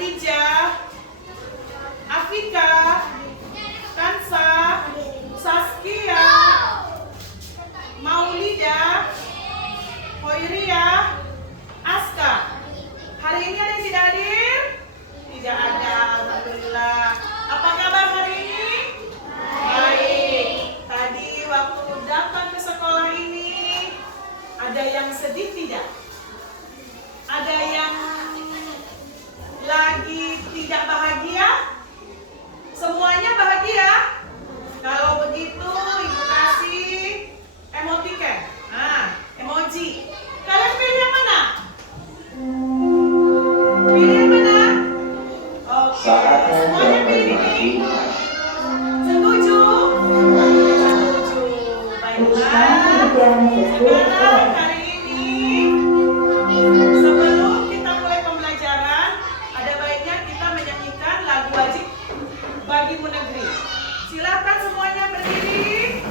Khadijah, Afika, Kansa, Saskia, Maulida, Hoiria, Aska. Hari ini ada yang tidak hadir? Tidak ada, alhamdulillah. Apa kabar hari ini? Baik. Tadi waktu datang ke sekolah ini, ada yang sedih tidak? Ada yang lagi tidak bahagia? Semuanya bahagia? Kalau begitu, Ibu kasih emoticon. Emoji. Kalian pilih yang mana? Pilih yang mana? Oke, semuanya pilih ini. Setuju? Setuju. Baiklah. Sekarang hari ini, sebelum kita mulai pembelajaran, ada baiknya kita menyanyikan lagu wajib bagimu negeri. Silakan semuanya berdiri.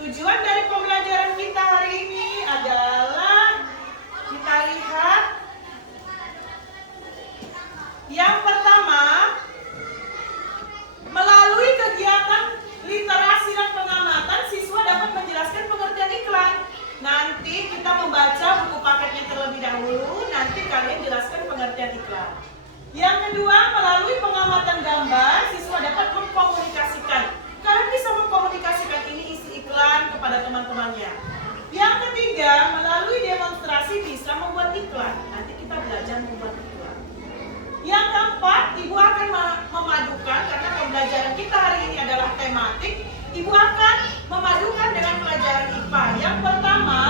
Tujuan dari pembelajaran kita hari ini adalah kita lihat yang pertama, melalui kegiatan literasi dan pengamatan, siswa dapat menjelaskan pengertian iklan. Nanti kita membaca buku paketnya terlebih dahulu, nanti kalian jelaskan pengertian iklan. Yang kedua, melalui pengamatan gambar, siswa dapat mengkomunikasikan. Kalian bisa mengkomunikasikan ini isi iklan kepada teman-temannya. Yang ketiga, melalui demonstrasi bisa membuat iklan. Nanti kita belajar membuat iklan. Yang keempat, Ibu akan memadukan, karena pembelajaran kita hari ini adalah tematik, Ibu akan memadukan dengan pelajaran IPA. Yang pertama,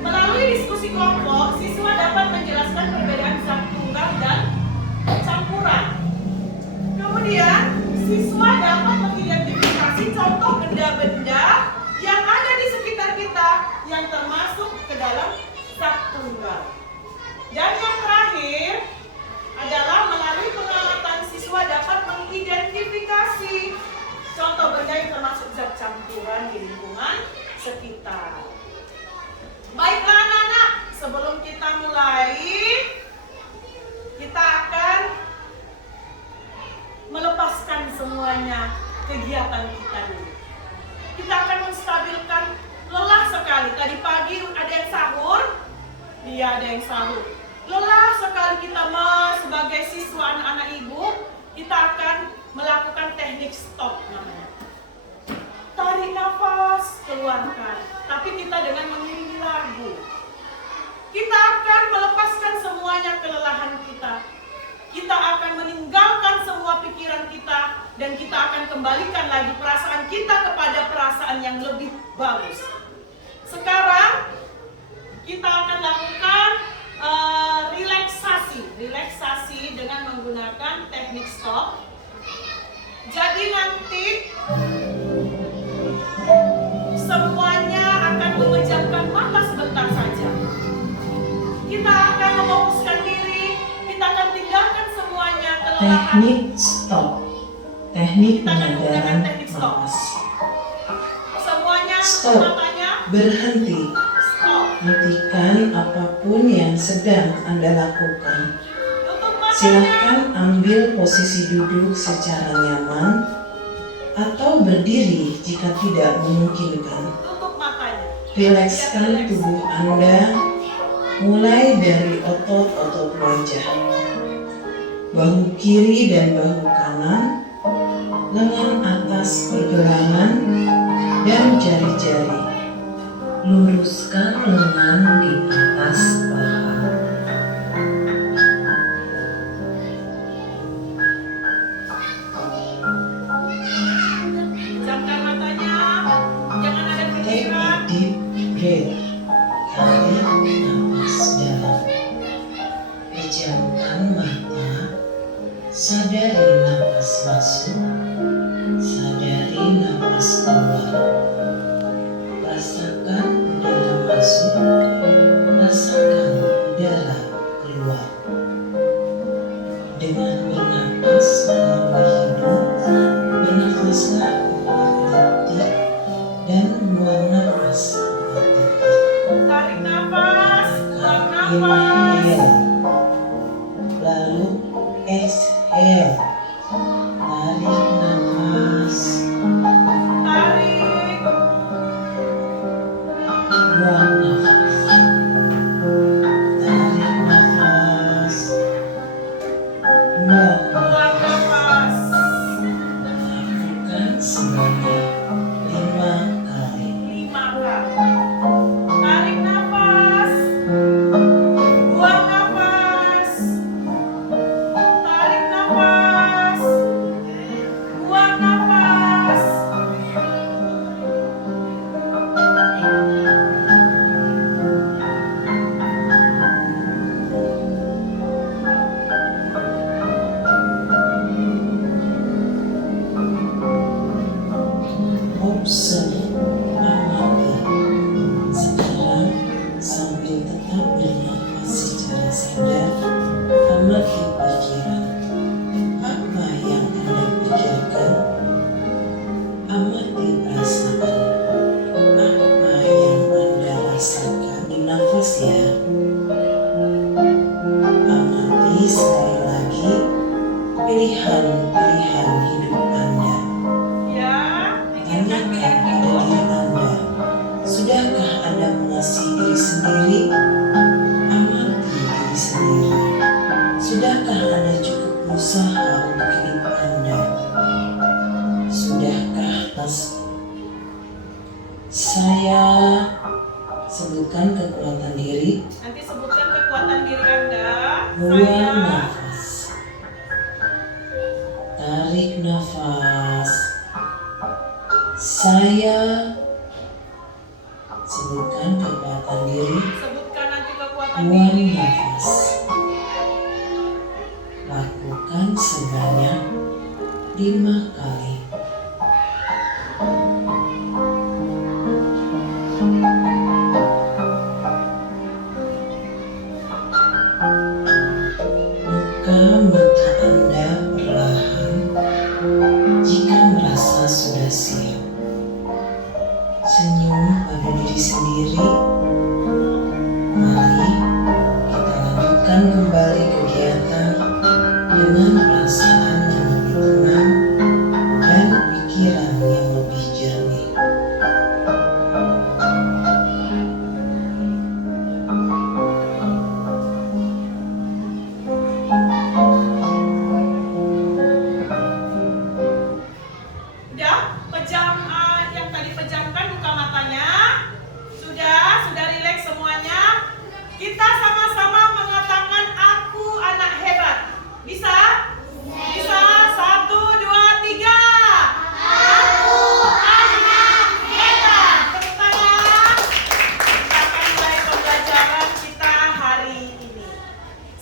melalui diskusi kelompok, siswa dapat menjelaskan perbedaan zat tunggal dan campuran. Kemudian, siswa dapat mengidentifikasi contoh benda-benda yang ada di sekitar kita yang termasuk ke dalam zat tunggal. Dan yang terakhir adalah melalui pengamatan, siswa dapat mengidentifikasi contoh benda yang termasuk zat campuran di lingkungan sekitar. Baiklah anak-anak, sebelum kita mulai, kita akan melepaskan semuanya kegiatan kita dulu. Kita akan menstabilkan, lelah sekali. Tadi pagi ada yang sahur, iya ada yang sahur. Lelah sekali kita sebagai siswa anak-anak ibu, kita akan melakukan teknik stop namanya. Tarik nafas, keluarkan. Tapi kita dengan mengiringi lagu. akan melepaskan semuanya kelelahan kita. Kita akan meninggalkan semua pikiran kita dan kita akan kembalikan lagi perasaan kita kepada perasaan yang lebih bagus. Sekarang kita akan lakukan relaksasi dengan menggunakan teknik stop. Jadi nanti semuanya akan memejamkan mata sebentar saja. Kita akan memfokuskan diri, kita akan tinggalkan semuanya kelelahan. Teknik stop. Teknik pengendalian napas. Semuanya Stop. matanya. Berhenti. Stop. Hentikan apapun yang sedang Anda lakukan. Tutup matanya. Silakan ambil posisi duduk secara nyaman atau berdiri jika tidak memungkinkan. Tutup matanya. Rilekskan tubuh Anda mulai dari otot-otot wajah, bahu kiri dan bahu kanan, lengan atas pergelangan, dan jari-jari. Luruskan lengan di atas paha. Pejamkan matanya. Jangan ada Take a pikiran. deep breath. Tarik napas dalam. Pejamkan mata. Sadari napas masuk. Sadari napas keluar. Rasakan udara masuk. Rasakan udara keluar. Dengan bernapas melalui hidung, bernafaslah 4 detik dan buang napas 4 detik. Tarik nafas, buang nafas. Inhale, lalu exhale. Tarik nafas, Tarik, buang nafas. Tarik nafas, buang nafas. buang nafas. Lakukan sebanyak 5 kali. 5 kali. Tarik nafas, buang nafas. Tarik nafas, buang nafas. Observe, amati. Sekarang sambil tetap bernafas secara sadar, amati pikiran. Apa yang Anda pikirkan? Amati perasaan. Apa yang Anda rasakan? Nafas ya. Amati sekali lagi pilihan-pilihan hidup Anda. Ya, pikirkan Tanyakan pilihan pada hidup. diri Anda, sudahkah Anda mengasihi diri sendiri? Amati diri sendiri. Sudahkah Anda cukup berusaha untuk hidup Anda? Sudahkah saya sebutkan kekuatan diri? Nanti sebutkan kekuatan diri Anda. Buang Saya nafas. Tarik nafas. Saya sebutkan kekuatan diri. sebutkan nanti kekuatan Buang diri. nafas. Lakukan sebanyak 5 kali. Buka mata Anda perlahan jika merasa sudah siap. Senyum pada diri sendiri. Mari kita lanjutkan kembali kegiatan dengan perasaan yang lebih tenang dan pikiran yang lebih jernih. Udah, yang tadi pejamkan, buka matanya. Sudah rileks semuanya. Kita sama-sama Bisa? Bisa. 1, 2, 3. Aku anak hebat. Tepuk tangan. Kita akan mulai pembelajaran kita hari ini.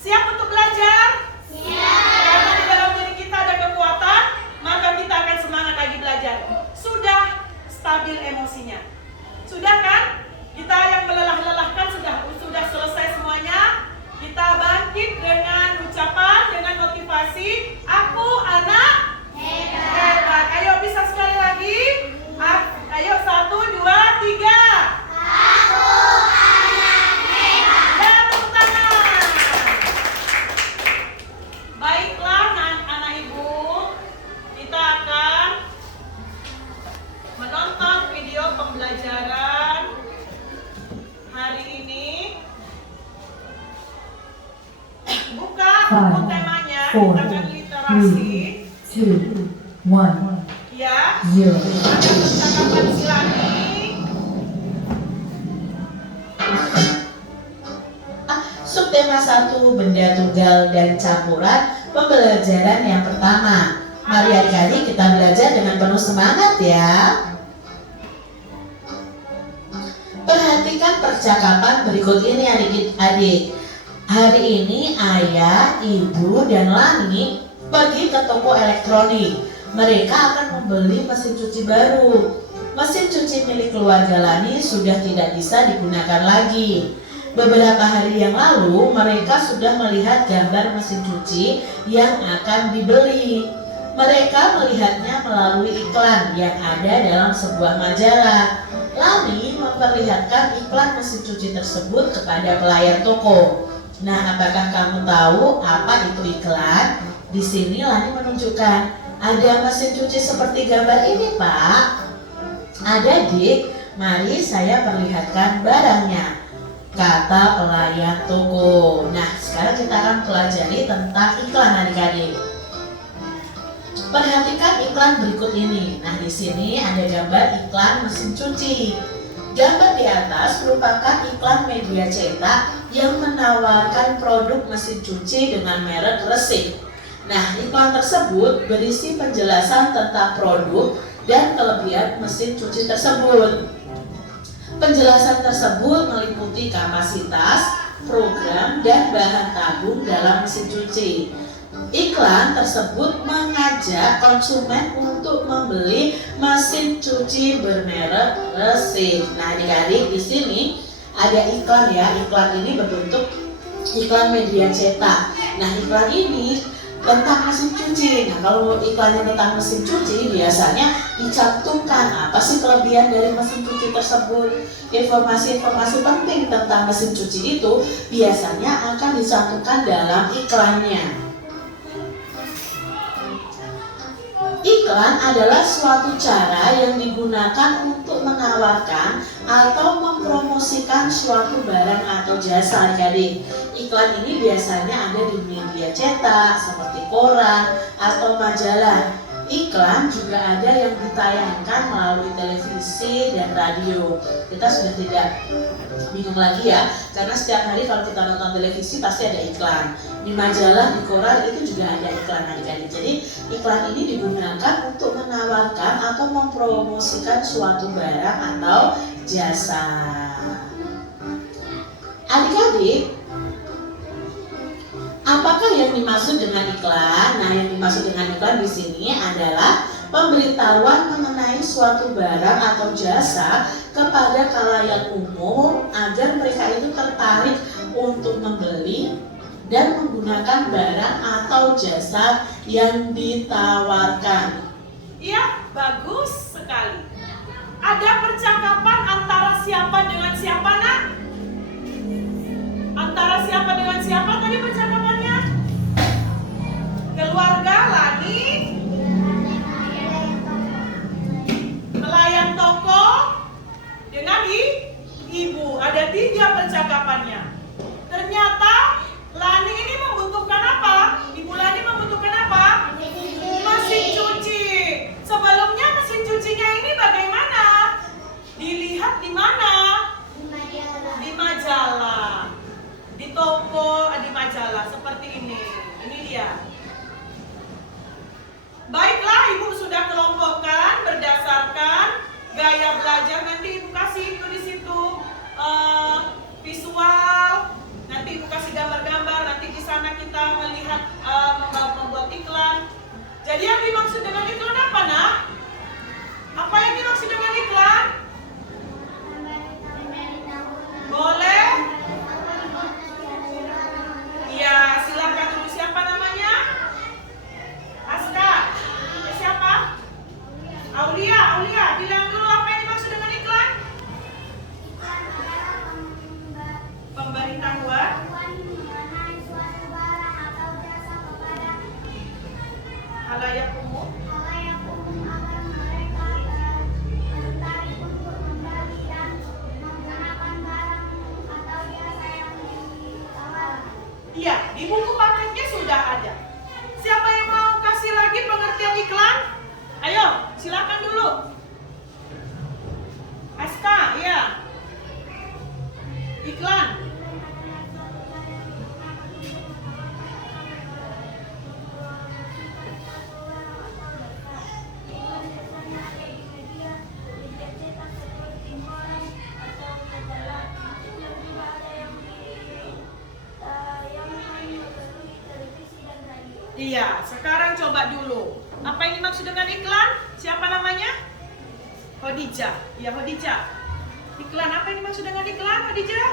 Siap untuk belajar? Karena di dalam diri kita ada kekuatan, maka kita akan semangat lagi belajar. Sudah stabil emosinya? Sudah kan? Kita yang melelah-lelahkan sudah selesai semuanya. Kita bangkit dengan ucapan, dengan motivasi. Aku anak hebat. Ayo bisa sekali lagi. Ayo 1, 2, 3. Aku anak hebat. Dan tepuk tangan. Baiklah anak ibu, kita akan menonton video pembelajaran hari ini. Buka buku temanya, kita akan literasi. 2, 1, Ya, 0. ada percakapan silani. Subtema 1, benda tunggal dan campuran, pembelajaran yang pertama. Mari adik-adik kita belajar dengan penuh semangat ya. Perhatikan percakapan berikut ini adik-adik. Hari ini ayah, ibu, dan Lani pergi ke toko elektronik. Mereka akan membeli mesin cuci baru. Mesin cuci milik keluarga Lani sudah tidak bisa digunakan lagi. Beberapa hari yang lalu mereka sudah melihat gambar mesin cuci yang akan dibeli. Mereka melihatnya melalui iklan yang ada dalam sebuah majalah. Lani memperlihatkan iklan mesin cuci tersebut kepada pelayan toko. Nah, apakah kamu tahu apa itu iklan? Di sini Lani menunjukkan ada mesin cuci seperti gambar ini, Pak. Ada, Dik. Mari saya perlihatkan barangnya, kata pelayan toko. Nah, sekarang kita akan pelajari tentang iklan adik-adik. Perhatikan iklan berikut ini. Nah, di sini ada gambar iklan mesin cuci. Gambar di atas merupakan iklan media cetak yang menawarkan produk mesin cuci dengan merek Resik. Nah, iklan tersebut berisi penjelasan tentang produk dan kelebihan mesin cuci tersebut. Penjelasan tersebut meliputi kapasitas, program, dan bahan tabung dalam mesin cuci. Iklan tersebut mengajak konsumen untuk membeli mesin cuci bermerek Resik. Nah, adik-adik, di sini ada iklan ya. Iklan ini berbentuk iklan media cetak. Nah, iklan ini tentang mesin cuci. Nah, kalau iklannya tentang mesin cuci, biasanya dicantumkan apa sih kelebihan dari mesin cuci tersebut. Informasi-informasi penting tentang mesin cuci itu biasanya akan dicantumkan dalam iklannya. Iklan adalah suatu cara yang digunakan untuk menawarkan atau mempromosikan suatu barang atau jasa. Jadi, iklan ini biasanya ada di media cetak seperti koran atau majalah. Iklan juga ada yang ditayangkan melalui televisi dan radio. Kita sudah tidak bingung lagi ya, karena setiap hari kalau kita nonton televisi pasti ada iklan. Di majalah, di koran itu juga ada iklan adik-adik. Jadi iklan ini digunakan untuk menawarkan atau mempromosikan suatu barang atau jasa. Adik-adik, apakah yang dimaksud dengan iklan? Nah, yang dimaksud dengan iklan di sini adalah pemberitahuan mengenai suatu barang atau jasa kepada khalayak umum agar mereka itu tertarik untuk membeli dan menggunakan barang atau jasa yang ditawarkan. Iya, bagus sekali. Ada percakapan antara siapa dengan siapa, Nak? Antara siapa dengan siapa tadi percakapannya? Keluarga Lani, pelayan toko, dengan ibu. Ada 3 percakapannya. Ternyata Lani ini membutuhkan apa? Ibu Lani membutuhkan apa? Mesin cuci. Sebelumnya mesin Jadi yang dimaksud dengan iklan apa, Nak? Apa yang dimaksud dengan iklan? Boleh? Iya, silakan dulu. Siapa namanya? Aska. Siapa? Aulia, bilang dulu apa yang dimaksud dengan iklan? Pemberitahuan halayak umum. agar mereka tertarik untuk membeli dan menggunakan barang atau jasa yang ditawarkan. Iya, di buku paketnya sudah ada. Siapa yang mau kasih lagi pengertian iklan? Ayo, silakan dulu. Aska, iya. Iklan. Iya, sekarang coba dulu. Apa yang dimaksud dengan iklan? Siapa namanya? Khadijah. Iya, Khadijah. Iklan, apa yang dimaksud dengan iklan, Khadijah?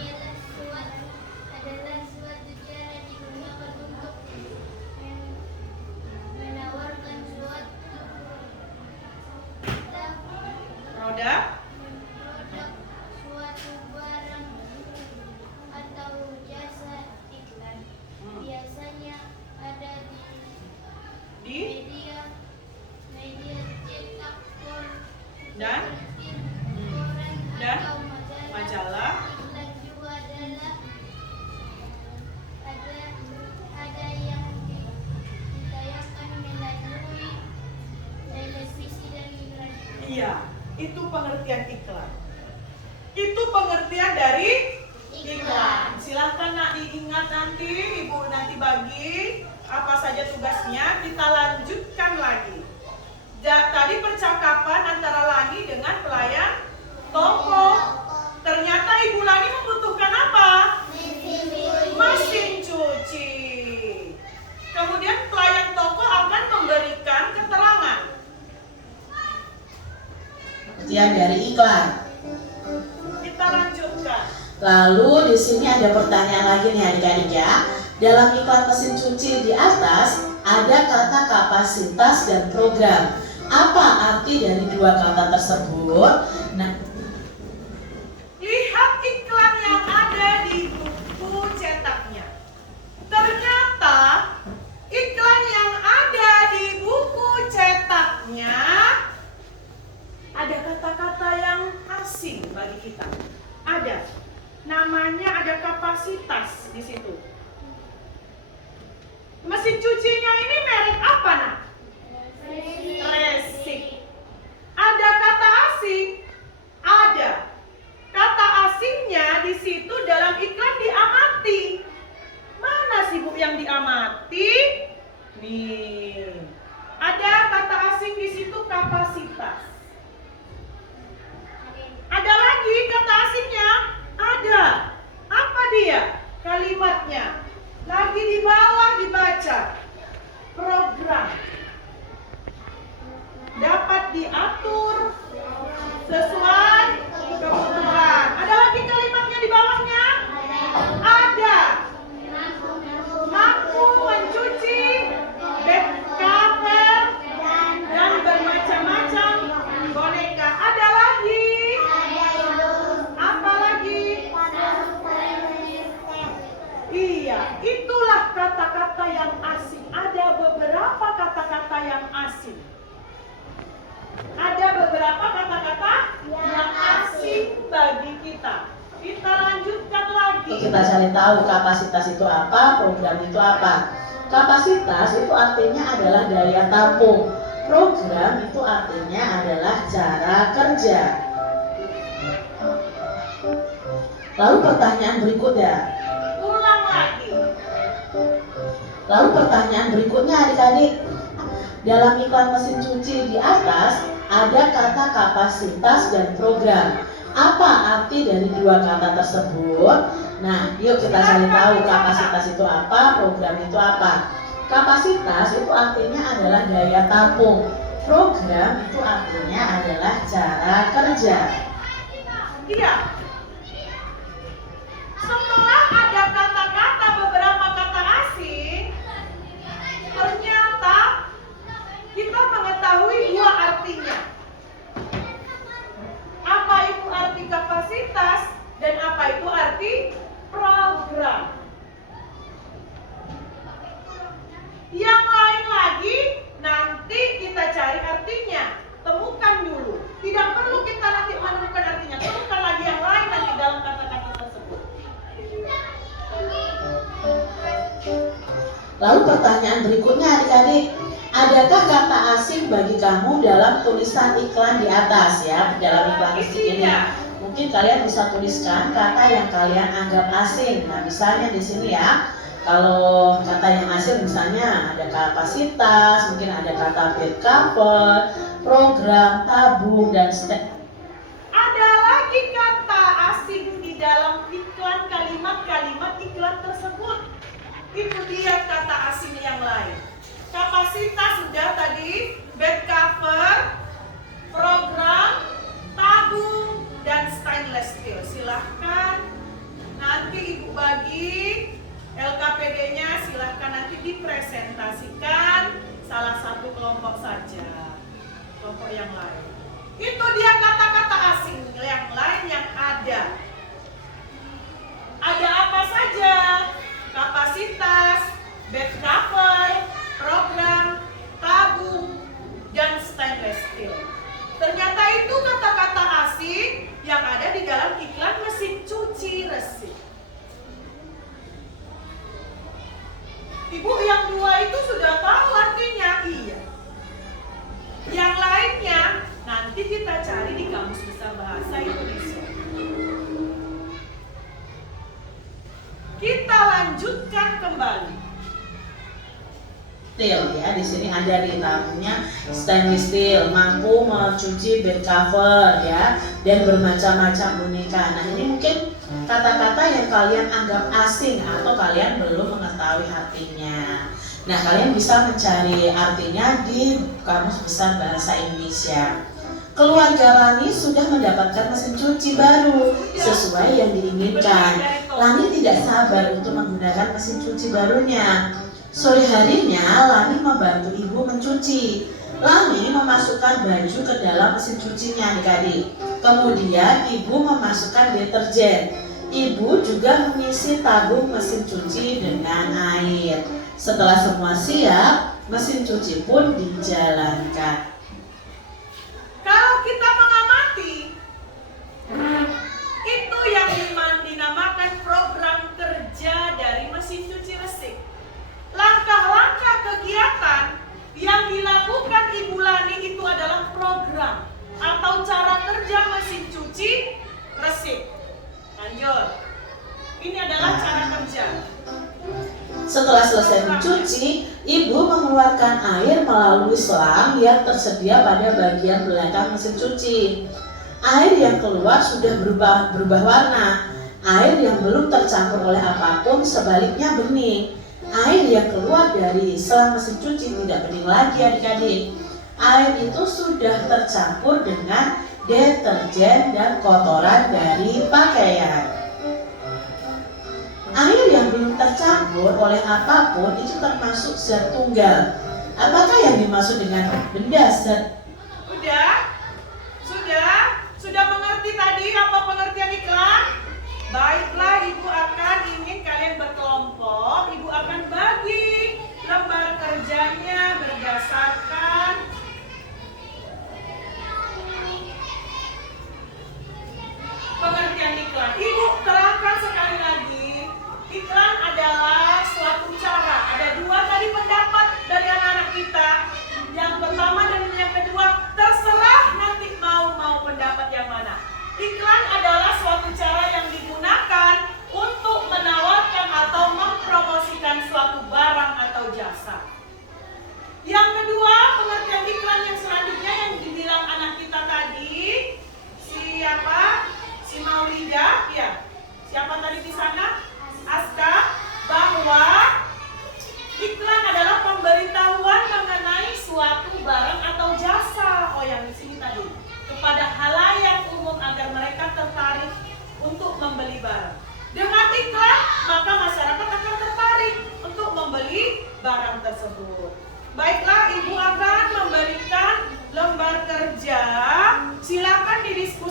Iklan adalah suatu cara digunakan untuk menawarkan suatu Produk. produk, suatu barang atau jasa. Iklan biasanya ada Di media cetak, dan koran Dan atau majalah. Iklan juga adalah ada yang ditayangkan melalui televisi dan radio. Iya, itu pengertian iklan. Itu pengertian dari iklan. Silahkan nak diingat nanti, Ibu nanti bagi apa saja tugasnya. Kita lanjutkan lagi. Tadi percakapan antara Lani dengan pelayan toko. Ternyata Ibu Lani membutuhkan apa? Mesin cuci. Kemudian pelayan toko akan memberikan keterangan. Pengertian dari iklan. Kita lanjutkan. Lalu di sini ada pertanyaan lagi nih adik-adik ya. Dalam iklan mesin cuci di atas ada kata kapasitas dan program. Apa arti dari dua kata tersebut? Nah, Lihat iklan yang ada di buku cetaknya. Ternyata iklan yang ada di buku cetaknya ada kata-kata yang asing bagi kita. Ada. Namanya ada kapasitas di situ. Mesin cucinya ini merek apa, Nak? Resik. Ada kata asing? Ada. Kata asingnya di situ dalam iklan diamati. Mana sih Bu yang diamati? Nih. Ada kata asing di situ kapasitas. Ada lagi kata asingnya? Ada. Apa dia? Kalimatnya. Lagi di bawah dibaca. Program. Dapat diatur sesuai kebutuhan. Ada lagi kalimatnya di bawahnya? Ada. Mampu mencuci, bed cover, dan bermacam-macam boneka. Ada lagi? Apa lagi? Iya, itulah kata-kata yang asing. Ada beberapa kata-kata yang asing. Ada beberapa kata-kata yang asing bagi kita. Kita lanjutkan lagi. kita cari tahu kapasitas itu apa, program itu apa. Kapasitas itu artinya adalah daya tampung. Program itu artinya adalah cara kerja. Lalu pertanyaan berikutnya. Ulang lagi. Lalu pertanyaan berikutnya adik-adik. Dalam iklan mesin cuci di atas ada kata kapasitas dan program. Apa arti dari dua kata tersebut? Nah, yuk kita cari tahu kapasitas itu apa, program itu apa. Kapasitas itu artinya adalah daya tampung. Program itu artinya adalah cara kerja. Iya. Setelah ada kata-kata, beberapa kata asing, ternyata kita mengetahui dua artinya. Apa itu arti kapasitas dan apa itu arti program. Yang lain lagi nanti kita cari artinya. Temukan dulu. Tidak perlu kita nanti menemukan artinya. Temukan lagi yang lain nanti dalam kata-kata tersebut. Lalu pertanyaan berikutnya adik-adik, adakah kata asing bagi kamu dalam tulisan iklan di atas ya, dalam iklan musik ini? Mungkin kalian bisa tuliskan kata yang kalian anggap asing. Nah, misalnya di sini ya, kalau kata yang asing misalnya ada kapasitas, mungkin ada kata bed cover, program, tabung, dan Ada lagi kata asing di dalam iklan, kalimat-kalimat iklan tersebut. Itu dia kata asing yang lain. Kapasitas sudah tadi, bed cover, program, tabung, dan stainless steel. Silahkan nanti Ibu bagi LKPD-nya, silahkan nanti dipresentasikan salah satu kelompok saja, kelompok yang lain. Itu dia kata-kata asing yang lain yang ada. Ada apa saja? Kapasitas, bed cover, program, tabung, dan stainless steel. Ternyata itu kata-kata asing yang ada di dalam iklan mesin cuci resik. Ibu yang dua itu sudah tahu artinya? Iya. Yang lainnya nanti kita cari di Kamus Besar Bahasa Indonesia. Kita lanjutkan kembali. Steel ya, di sini ada di tabungnya stainless steel, mampu mencuci bed cover ya, dan bermacam-macam boneka. Nah, ini mungkin kata-kata yang kalian anggap asing atau kalian belum mengetahui artinya. Nah, kalian bisa mencari artinya di Kamus Besar Bahasa Indonesia. Keluarga Lani sudah mendapatkan mesin cuci baru sesuai yang diinginkan. Lani tidak sabar untuk menggunakan mesin cuci barunya. Sore harinya Lani membantu ibu mencuci. Lani memasukkan baju ke dalam mesin cucinya adik-adik. Kemudian ibu memasukkan deterjen. Ibu juga mengisi tabung mesin cuci dengan air. Setelah semua siap, mesin cuci pun dijalankan. Kalau kita mengamati, itu yang dinamakan program kerja dari mesin cuci resik. Langkah-langkah kegiatan yang dilakukan Ibu Lani itu adalah program atau cara kerja mesin cuci resik. Lanjut. Ini adalah cara kerja. Setelah selesai mencuci, ibu mengeluarkan air melalui selang yang tersedia pada bagian belakang mesin cuci. Air yang keluar sudah berubah warna. Air yang belum tercampur oleh apapun sebaliknya bening. Air yang keluar dari selang mesin cuci tidak bening lagi adik-adik. Air itu sudah tercampur dengan deterjen dan kotoran dari pakaian. Air yang belum tercampur oleh apapun itu termasuk zat tunggal. Apakah yang dimaksud dengan benda zat? Sudah mengerti tadi apa pengertian iklan? Baiklah, Ibu akan ingin kalian berkelompok. Ibu akan bagi lembar kerjanya berdasarkan pengertian iklan. Ibu terangkan sekali lagi, iklan adalah suatu cara. Ada dua tadi pendapat dari anak-anak kita. Yang pertama dan yang kedua, terserah nanti mau pendapat yang mana. Iklan adalah suatu cara yang digunakan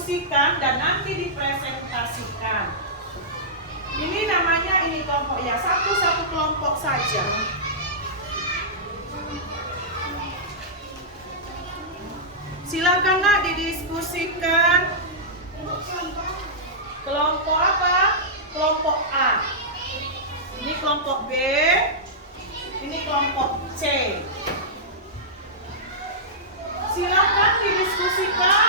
didiskusikan dan nanti dipresentasikan. Ini namanya ini kelompok ya, satu kelompok saja. Silakan nak didiskusikan. Kelompok apa? Kelompok A. Ini kelompok B. Ini kelompok C. Silakan didiskusikan.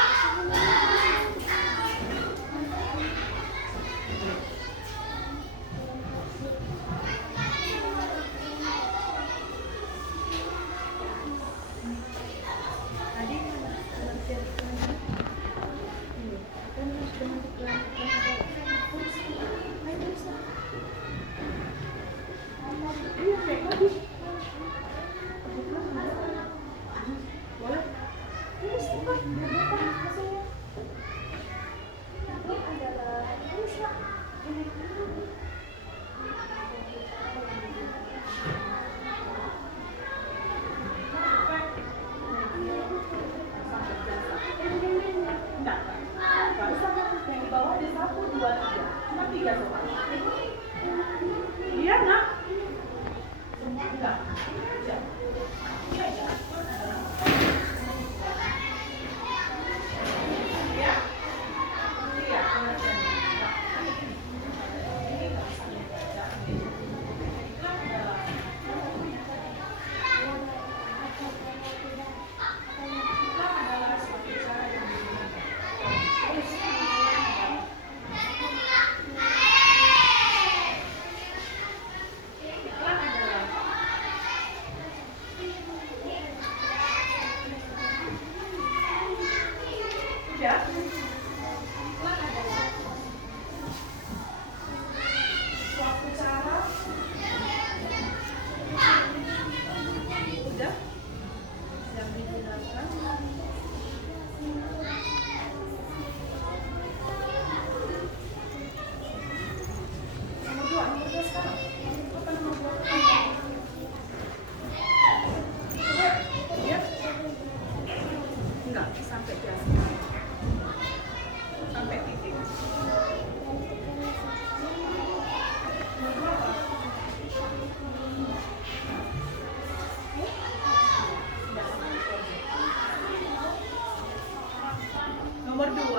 Nomor 2.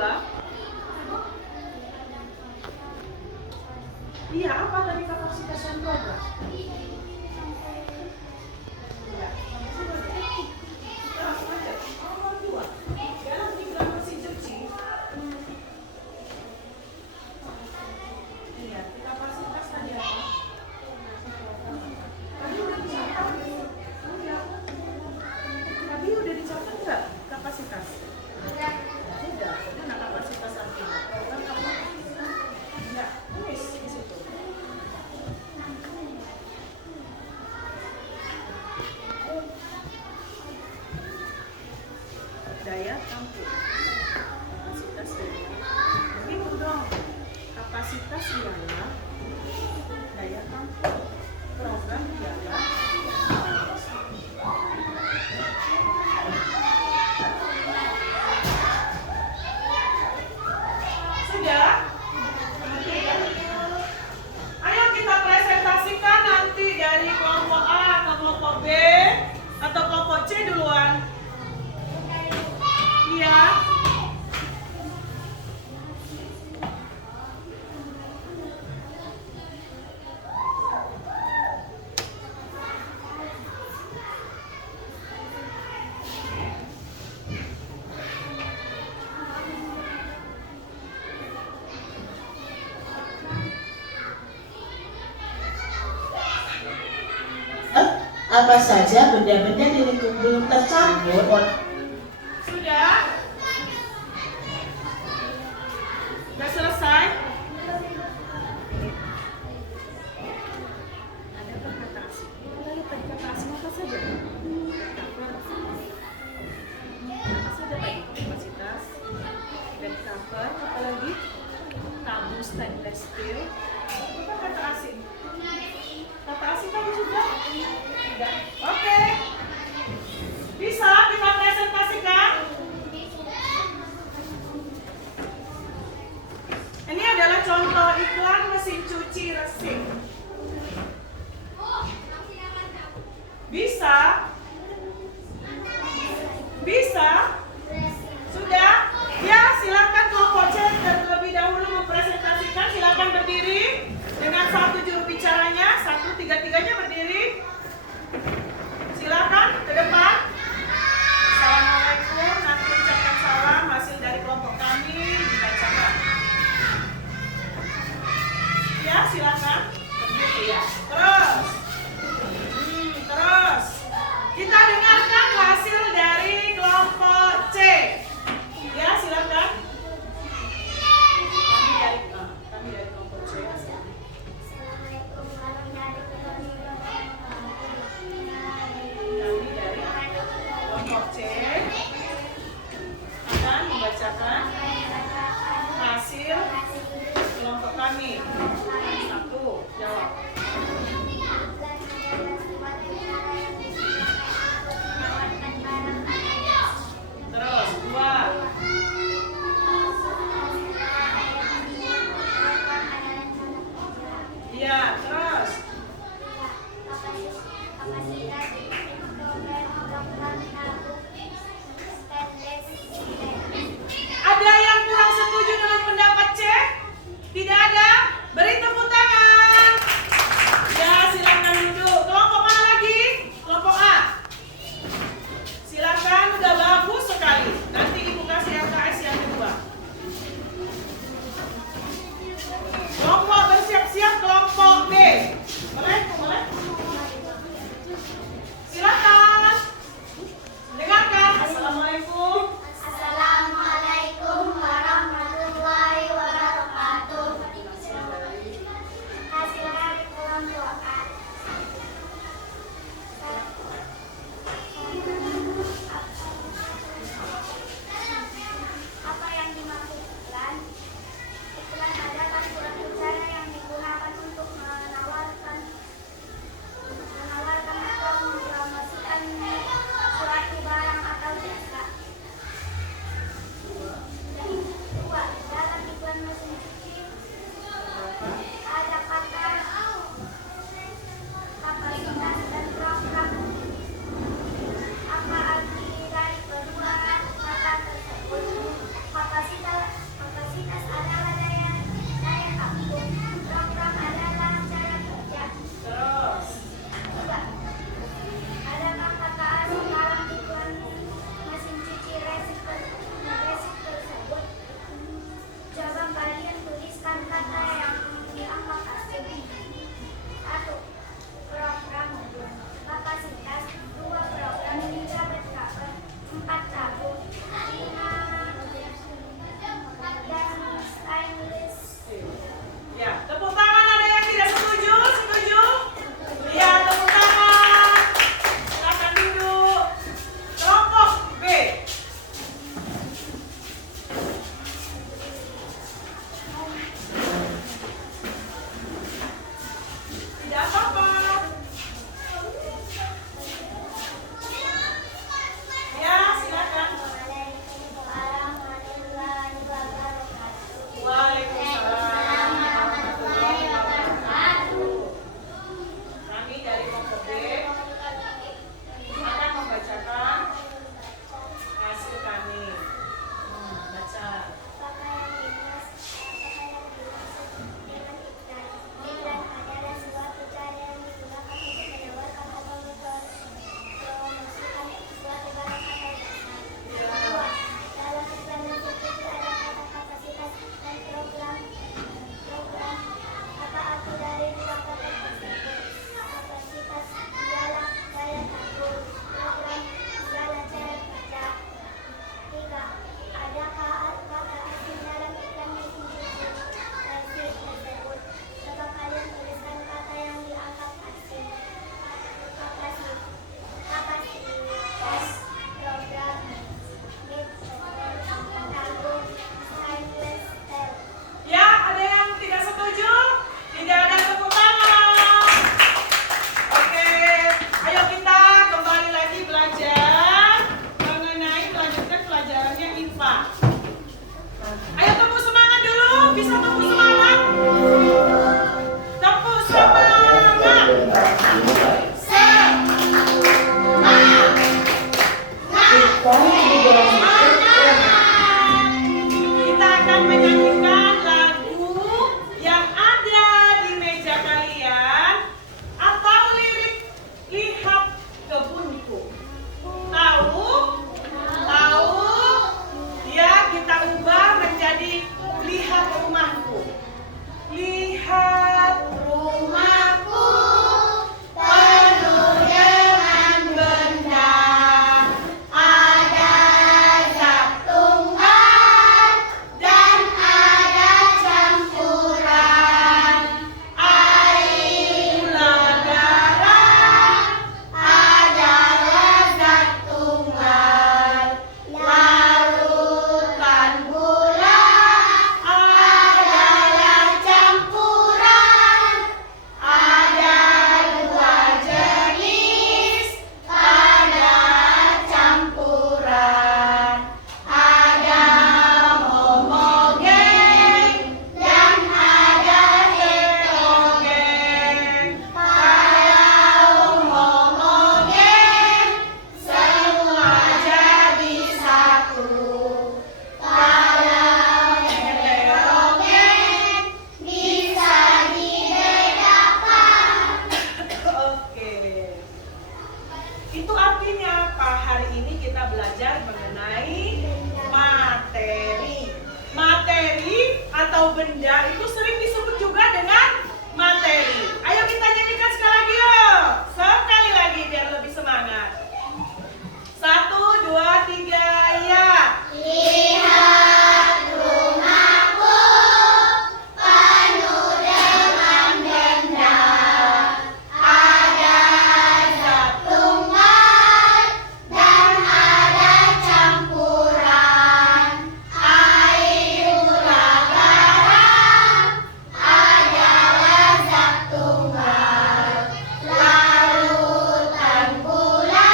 Iya, apa tadi kapasitas yang program? Ya, kita langsung aja. Nomor 2. Dalam diagram mesin cuci. Iya, kapasitas tadi apa? Tadi udah dicatat. Udah. Tadi udah dicatat nggak kapasitas? Udah, mana kapasitas artinya? Program apa? Enggak, tulis di situ. Daya tampung. Kapasitas daya. Begitu dong. Kapasitas ialah daya tampung. Program ialah sudah? Ayo kita presentasikan nanti dari kelompok A atau kelompok B atau kelompok C duluan. Iya. Apa saja benda-benda di lingkup belum tercampur? Sudah? Sudah selesai? Ada kata asing. Kita lihat tadi kata asing apa saja? Apa saja tadi? Kapasitas, back cover, apa lagi? Tabu stainless steel. Apa kata asing? Kata asing tadi sudah? Sudah. Oke. Bisa kita presentasikan? bisa? Sudah? Ya, silakan kelompok C terlebih dahulu mempresentasikan. Silakan berdiri dengan satu juru bicaranya, tiga-tiganya berdiri. Silakan ke depan. Assalamualaikum. Nanti ucapkan salam hasil dari kelompok kami dibacakan. Ya, silakan. Berdiri ya. Terus. Kita dengarkan hasil dari kelompok C. Ya, silakan. Kami dari kelompok C. Assalamualaikum warahmatullahi wabarakatuh. Kami dari kelompok C akan membacakan hasil kelompok kami. Satu, jawab. Terus, dua. Iya, terus. Ada yang kurang setuju dengan pendapat C? Tidak ada? Beri tepuk tangan. Ya, silakan duduk. Kelompok mana lagi? Kelompok A. Silakan, udah bagus sekali. Nanti Ibu kasih LKS yang kedua. Kelompok bersiap-siap kelompok B. Boleh? Silakan. Dengarkan. Assalamualaikum. Assalamualaikum warahmatullahi wabarakatuh. Hasil dari kelompok A. Apa yang dimaksud iklan? Iklan adalah suatu cara yang digunakan untuk menawarkan atau mempromosikan suatu barang atau jasa. Dua, dalam iklan mesin cuci ada kata kapasitas dan program. Apa arti dari kedua kata tersebut? Kapasitas adalah daya tampung. Program adalah cara kerja. Terus. Dua, adakah kata asing dalam iklan mesin cuci resik tersebut? Coba kalian tuliskan kata yang dianggap asing. Satu, program. Kapasitas. Dua, program. Tiga, berkabel. Empat, tabung. Lima, dan stainless. Ya, tepuk tangan. Ada yang tidak setuju? Setuju? Ya, tepuk tangan. Silakan duduk. Kelompok B. Tidak apa-apa. Ya, silakan. Assalamualaikum warahmatullahi wabarakatuh. Waalaikumsalam warahmatullahi wabarakatuh. Kami dari kelompok B akan membacakan hasil kami. Baca. Iklan adalah suatu cara yang digunakan untuk menawarkan atau mempromosikan suatu barang atau jasa. Dua, dalam iklan mesin cuci ada kata kapasitas dan program. Apa arti dari dua kata tersebut? Kapasitas ialah daya tampung. Program ialah cara kerja. Tiga, adakah kata asing dalam iklan mesin cuci resik tersebut? Coba kalian tuliskan kata yang dianggap asing. Kapasitas, program, tabung, stainless steel. Ya, ada yang tidak setuju? Tidak ada, tepuk tangan. Oke, ayo kita kembali lagi belajar mengenai melanjutkan pelajarannya IPA. Ayo tepuk semangat dulu. Bisa tepuk semangat? Tepuk semangat. Kita benda itu sering disebut juga dengan materi. Ayo kita nyanyikan sekali lagi yuk. Sekali lagi biar lebih semangat. 1, 2, 3, ya. Lihat rumahku penuh dengan benda. Ada zat tunggal dan ada campuran. Air gula garam adalah zat tunggal. Larutan gula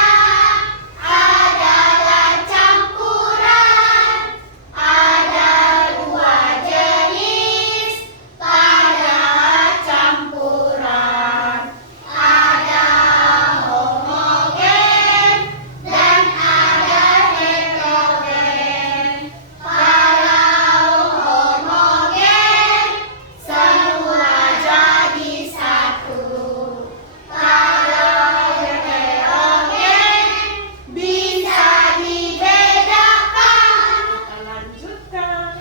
adalah campuran. Ada dua jenis pada campuran. Ada homogen dan ada heterogen. Kalau homogen semua jadi satu. Kalau heterogen bisa dibedakan. Kita lanjutkan.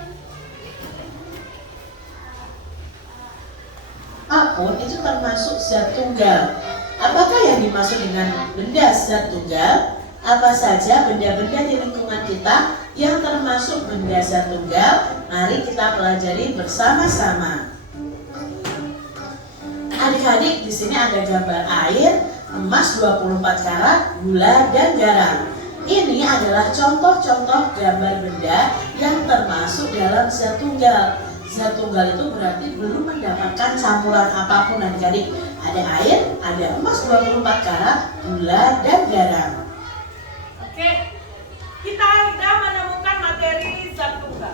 Apun itu termasuk zat tunggal. Apakah yang dimaksud dengan benda zat tunggal? Apa saja benda-benda di lingkungan kita yang termasuk benda zat tunggal? Mari kita pelajari bersama-sama. Adik-adik, di sini ada gambar air, emas 24 karat, gula, dan garam. Ini adalah contoh-contoh gambar benda yang termasuk dalam zat tunggal. Zat tunggal itu berarti belum mendapatkan campuran apapun adik-adik. Ada air, ada emas 24 karat, gula, dan garam. Oke, kita sudah menemukan materi zat tunggal.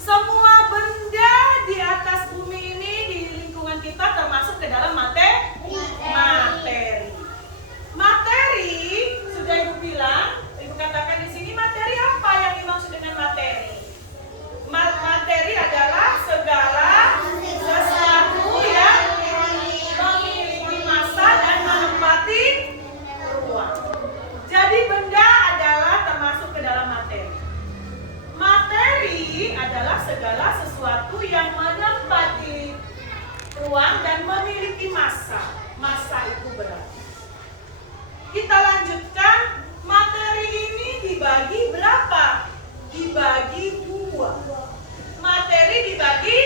Semua benda di atas bumi ini di lingkungan kita termasuk ke dalam materi. Materi sudah Ibu bilang, Ibu katakan di sini materi apa yang dimaksud dengan materi? Materi adalah segala sesuatu yang memiliki massa dan menempati ruang. Jadi benda adalah termasuk ke dalam materi. Materi adalah segala sesuatu yang menempati ruang dan memiliki massa. Massa itu berat. Kita lanjutkan. Materi ini dibagi berapa? Dibagi 2. Materi dibagi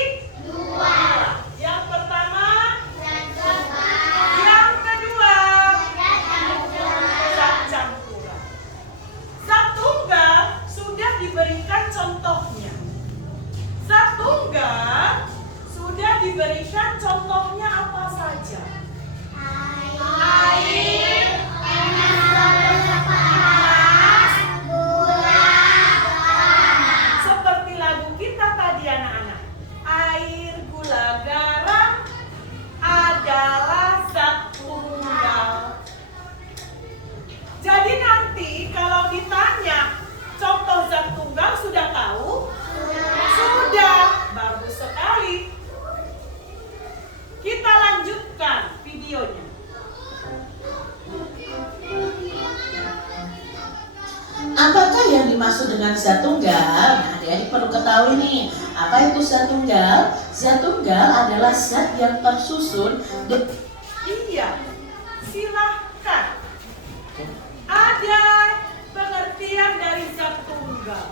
2. Yang pertama, yang kedua, zat campuran. Zat tunggal sudah diberikan contohnya. Zat tunggal sudah diberikan contohnya apa saja? Air, emas, gula, garam. Seperti lagu kita tadi anak-anak. Air, gula, garam adalah zat tunggal. Jadi nanti kalau ditanya contoh zat tunggal sudah tahu? Sudah. Bagus sekali. Kita lanjutkan videonya. Apakah yang dimaksud dengan zat tunggal? Nah, adik-adik perlu ketahui nih, apa itu zat tunggal? Zat tunggal adalah zat yang tersusun Iya, silahkan. Ada pengertian dari zat tunggal.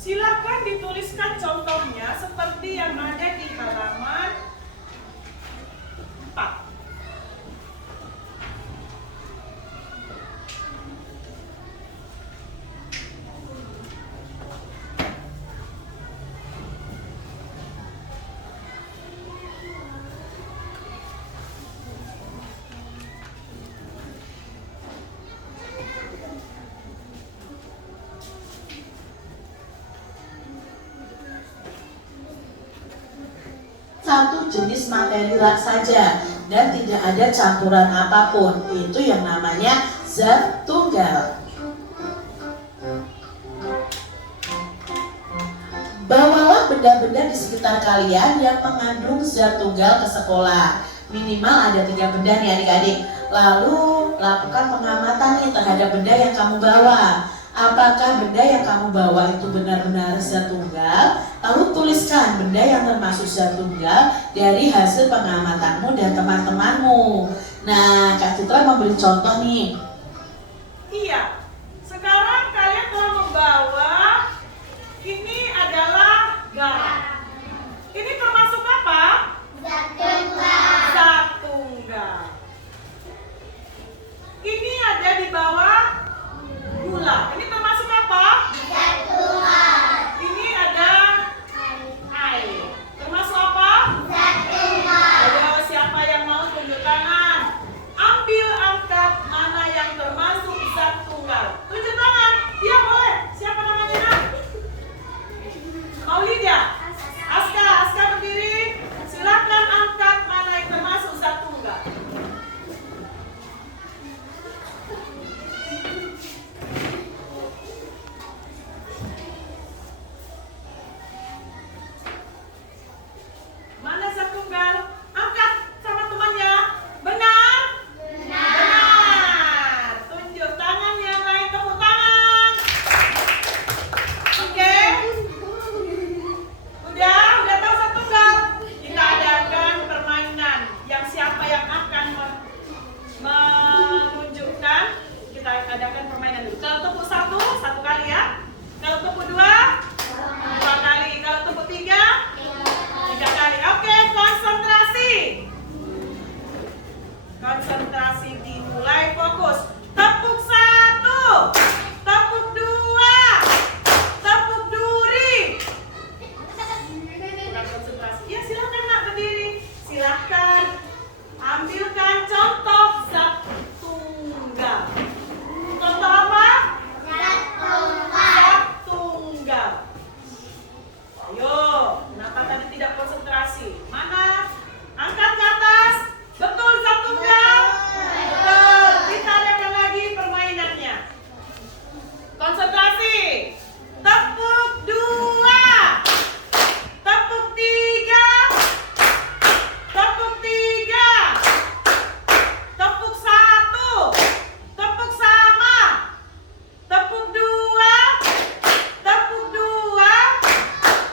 Silakan dituliskan contohnya seperti yang ada di halaman 4. satu jenis materi saja dan tidak ada campuran apapun. Itu yang namanya zat tunggal. Bawalah benda-benda di sekitar kalian yang mengandung zat tunggal ke sekolah. Minimal ada 3 benda nih adik-adik. Lalu lakukan pengamatan nih terhadap benda yang kamu bawa. Apakah benda yang kamu bawa itu benar-benar zat tunggal? Lalu tuliskan benda yang termasuk zat tunggal dari hasil pengamatanmu dan teman-temanmu. Nah, Kak Citra memberi contoh nih. Iya, sekarang kalian telah membawa, ini adalah garam. Ini termasuk apa? Zat tunggal. Zat tunggal. Ini ada di bawah gula. Ini termasuk apa? Zat tunggal. Ini ada air. Termasuk apa? Zat tunggal. Ayo, siapa yang mau tunjuk tangan? Ambil angkat mana yang termasuk zat tunggal. Tunjuk tangan. Iya boleh. Siapa namanya nak? Maulida. Aska berdiri. Silakan angkat mana yang termasuk zat tunggal. Mana zat tunggal? Angkat sama temannya. Benar? Benar. Tunjuk tangan yang lain, tepuk tangan. Oke. Udah tahu zat tunggal. Kita adakan permainan yang siapa yang akan menunjukkan. Kita adakan permainan dulu. Kalau tepuk satu kali ya. Kalau tepuk dua kali. Kalau tepuk tiga kali. Oke, konsentrasi. Konsentrasi dimulai, fokus. Tepuk 1, tepuk 2, tepuk duri. Bukan konsentrasi. Ya silakan nak berdiri. Silakan ambilkan contoh zat tunggal. Contoh apa? Zat tunggal. Zat tunggal. Ayo, kenapa tadi tidak konsentrasi? Mana? Angkat ke atas. Betul zat tunggal? Betul. Kita adakan lagi permainannya. Konsentrasi. Tepuk 2. Tepuk 3. Tepuk 3. Tepuk 1. Tepuk sama. Tepuk 2. Tepuk 2.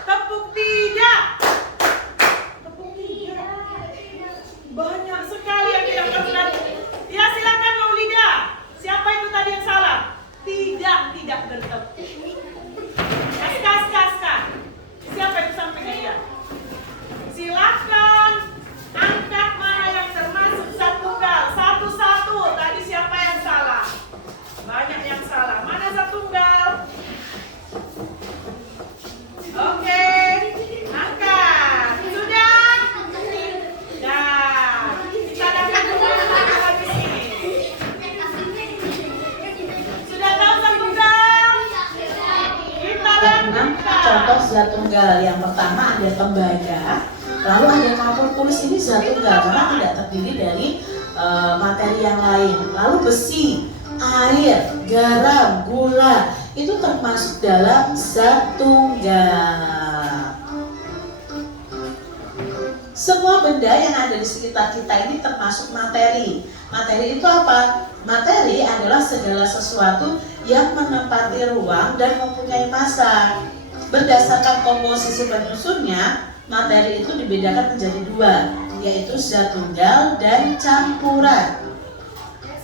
Tepuk 3. Tepuk 3. Banyak sekali yang tidak konsentrasi. Ya silakan Maulida. Siapa itu tadi yang salah? Tidak bertepuk. Aska. Siapa itu sampingnya dia? Silakan angkat mana yang termasuk zat tunggal. Satu-satu. Tadi siapa yang salah? Banyak yang salah. Mana zat tunggal? Oke, angkat. Sudah? Dah. Kita adakan permainan lagi sini. Sudah tahu zat tunggal? Kita Yang 6 lakukan. contoh zat tunggal. Yang pertama ada tembaga, lalu ada kapur tulis. Ini zat tunggal karena tidak terdiri dari materi yang lain. Lalu besi, air, garam, gula itu termasuk dalam zat tunggal. Semua benda yang ada di sekitar kita ini termasuk materi. Materi itu apa? Materi adalah segala sesuatu yang menempati ruang dan mempunyai massa. Berdasarkan komposisi penyusunnya, materi itu dibedakan menjadi 2, yaitu zat tunggal dan campuran.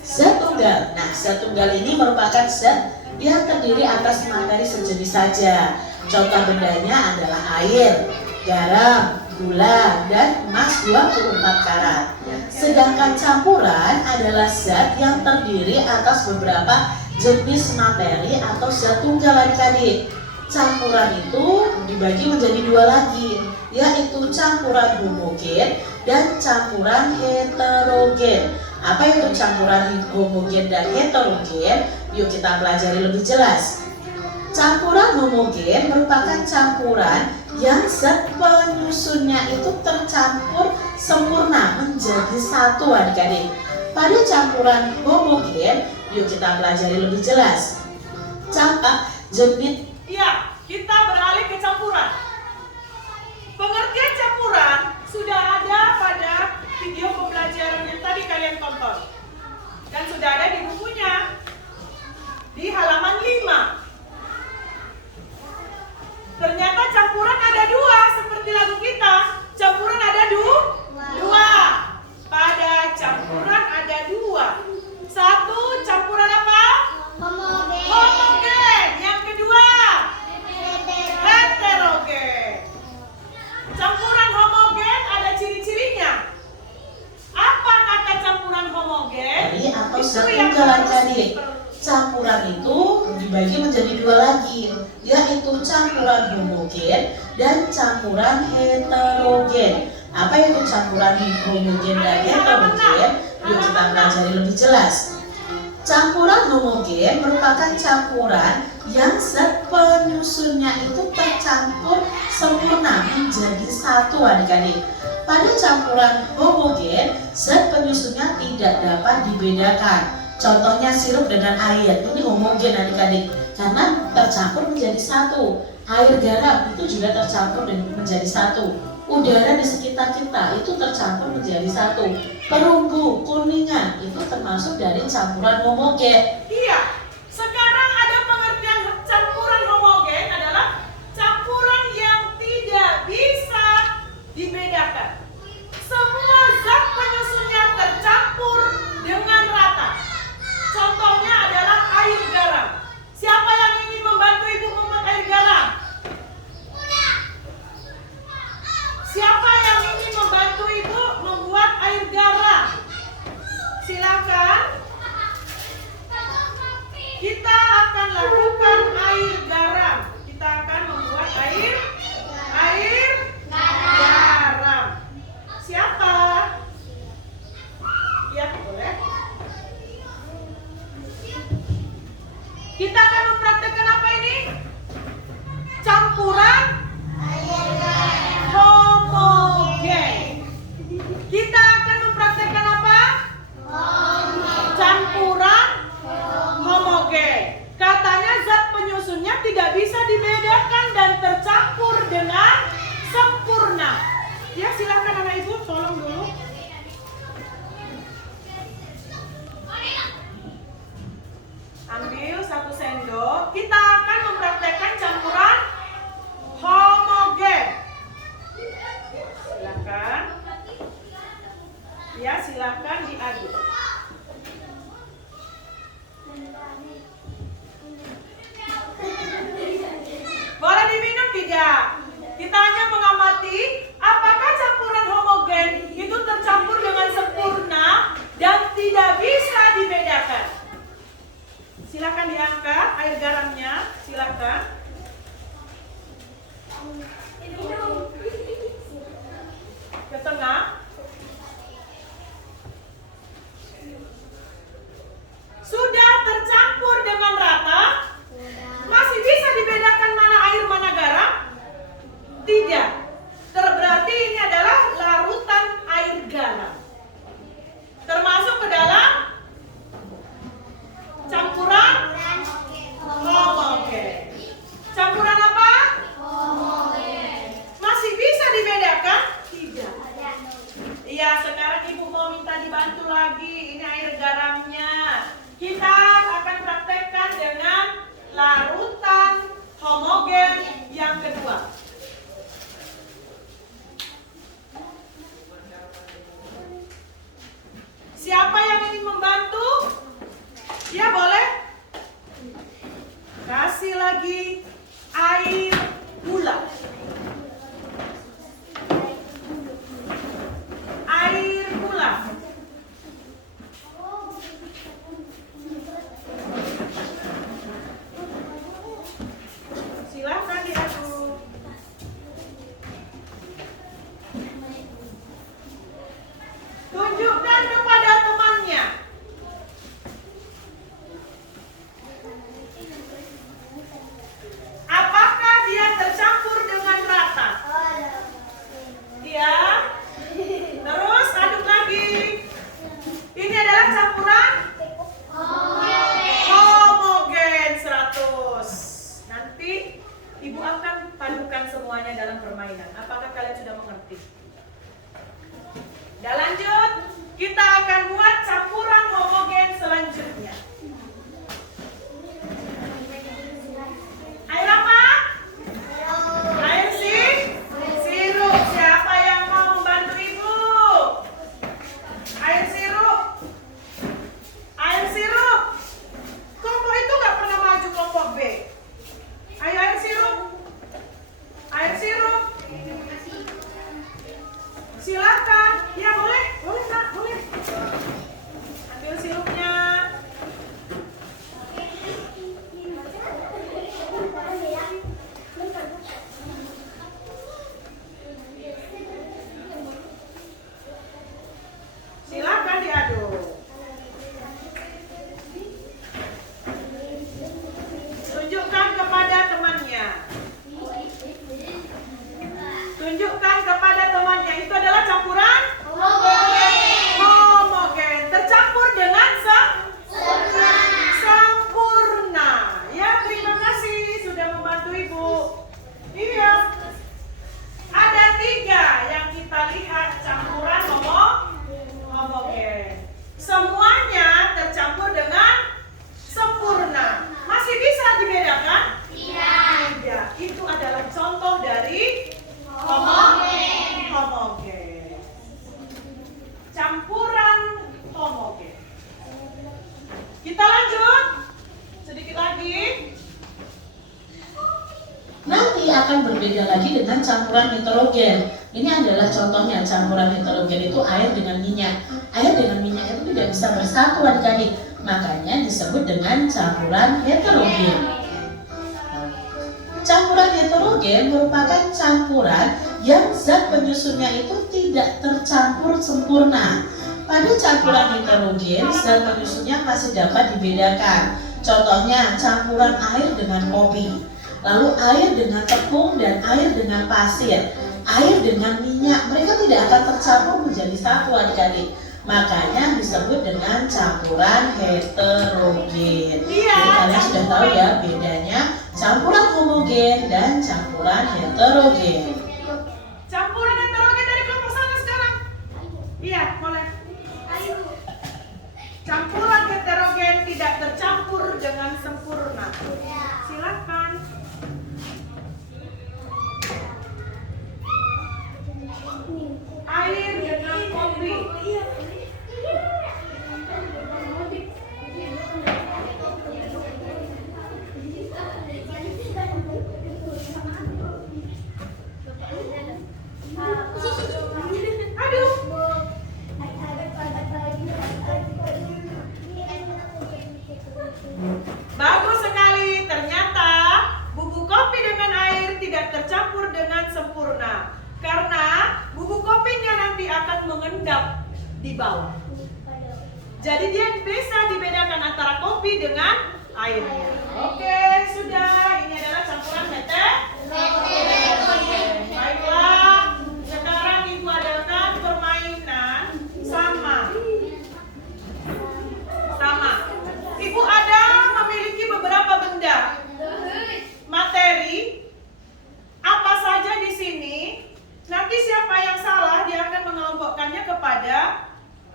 Zat tunggal. Nah, zat tunggal ini merupakan zat yang terdiri atas materi sejenis saja. Contoh bendanya adalah air, garam, gula, dan emas 24 karat. Sedangkan campuran adalah zat yang terdiri atas beberapa jenis materi atau zat tunggal adik-adik. Campuran itu dibagi menjadi 2 lagi, yaitu campuran homogen dan campuran heterogen. Apa itu campuran homogen dan heterogen? Yuk kita pelajari lebih jelas. Campuran homogen merupakan campuran yang zat penyusunnya itu tercampur sempurna menjadi satu adik-adik. Pada campuran homogen, yuk kita pelajari lebih jelas. Contoh jenis. Iya, kita beralih ke campuran. Pengertian campuran sudah ada pada video pembelajaran yang tadi kalian tonton. Dan sudah ada di bukunya. Di halaman 5. Ternyata campuran ada dua, seperti lagu kita. Campuran ada dua. Pada campuran ada dua. Satu, campuran apa? Homogen. Yang kedua, heterogen. Campuran homogen ada ciri-cirinya. Apa kata campuran homogen? Jadi atau Itu zat yang tunggal harus adik. Campuran itu dibagi menjadi dua lagi, yaitu campuran homogen dan campuran heterogen. Apa itu campuran homogen dan heterogen? Yuk kita pelajari lebih jelas. Campuran homogen merupakan campuran yang zat penyusunnya itu tercampur sempurna menjadi satu adik-adik. Pada campuran homogen, zat penyusunnya tidak dapat dibedakan. Contohnya sirup dengan air, ini homogen adik-adik karena tercampur menjadi satu. Air garam itu juga tercampur menjadi satu. Udara di sekitar kita itu tercampur menjadi satu. Perunggu, kuningan itu termasuk dari campuran homogen. Iya, sekarang ada pengertian campuran homogen adalah campuran yang tidak bisa dibedakan. Semua zat penyusunnya tercampur dengan rata. Contohnya adalah air garam. Siapa yang ingin membantu ibu membuat air garam? Siapa yang ingin membantu ibu membuat air garam? Silakan. Kita akan lakukan air garam. Kita akan membuat air garam. Siapa? Ya, boleh. Kita akan mempraktekkan apa ini? Campuran homogen. Kita akan mempraktekkan apa? Campuran homogen. Katanya zat penyusunnya tidak bisa dibedakan dan tercampur dengan sempurna. Ya, silakan anak ibu, tolong dulu. Ambil 1 sendok. Kita akan mempraktekkan campuran homogen. Silakan. Ya, silakan diaduk. Boleh diminum tidak? Kita hanya mengamati apakah campuran homogen itu tercampur dengan sempurna dan tidak bisa dibedakan. Silakan diangkat air garamnya, silakan. Ke tengah. Sudah tercampur dengan rata? Masih bisa dibedakan mana air mana garam? Tidak. Berarti ini adalah larutan air garam. Termasuk ke dalam campuran homogen. Campuran apa? Masih bisa dibedakan? Tidak. Iya, sekarang ibu mau minta dibantu lagi. Ini air garamnya. Kita akan praktekkan dengan larutan homogen yang kedua. Siapa yang ingin membantu? Ya, boleh. Kasih lagi air gula. Air gula. Silakan diaduk. Tunjukkan kepada temannya. akan padukan semuanya dalam permainan. Apakah kalian sudah mengerti? Udah lanjut, kita akan buat campuran homogen selanjutnya. Air apa? Air sirup. Siapa yang mau membantu ibu? Air sirup. Air sirup. Kelompok itu nggak pernah maju kelompok B. Ayo air sirup. Air sirup. Silakan. Ya boleh nak, boleh. Ambil sirupnya. Silakan diaduk. Tunjukkan kepada temannya. Tunjukkan kepada temannya. Itu adalah campuran homogen. Tercampur dengan sempurna. Ya, terima kasih sudah membantu ibu. Iya. Ada 3 yang kita lihat campuran homogen. Semuanya tercampur dengan sempurna. Masih bisa dibedakan? Tidak. Itu adalah contoh dari homogen. Campuran homogen. Kita lanjut. Sedikit lagi. Nanti akan berbeda lagi dengan campuran heterogen. Ini adalah contohnya, campuran heterogen itu air dengan minyak. Air dengan minyak itu tidak bisa bersatu adik-adik. Makanya disebut dengan campuran heterogen. Campuran heterogen merupakan campuran yang zat penyusunnya itu tidak tercampur sempurna. Pada campuran heterogen, zat penyusunnya masih dapat dibedakan. Contohnya campuran air dengan kopi, lalu air dengan tepung dan air dengan pasir, air dengan minyak. Mereka tidak akan tercampur menjadi satu adik-adik. Makanya disebut dengan campuran heterogen. Jadi kalian sudah tahu ya bedanya campuran homogen dan campuran heterogen. Campuran heterogen dari kelompok sana sekarang. Iya, boleh. Campuran heterogen tidak tercampur dengan sempurna. Silakan. Air dengan kopi. Aduh. Bagus sekali. Ternyata bubuk kopi dengan air tidak tercampur dengan sempurna. Karena bubuk kopinya nanti akan mengendap di bawah. Jadi dia bisa dibedakan antara kopi dengan airnya. Oke, sudah. Ini adalah campuran heterogen. Baiklah. Sekarang ibu adakan permainan sama. Ibu ada memiliki beberapa benda. Materi apa saja di sini. Nanti siapa yang salah dia akan mengelompokkannya kepada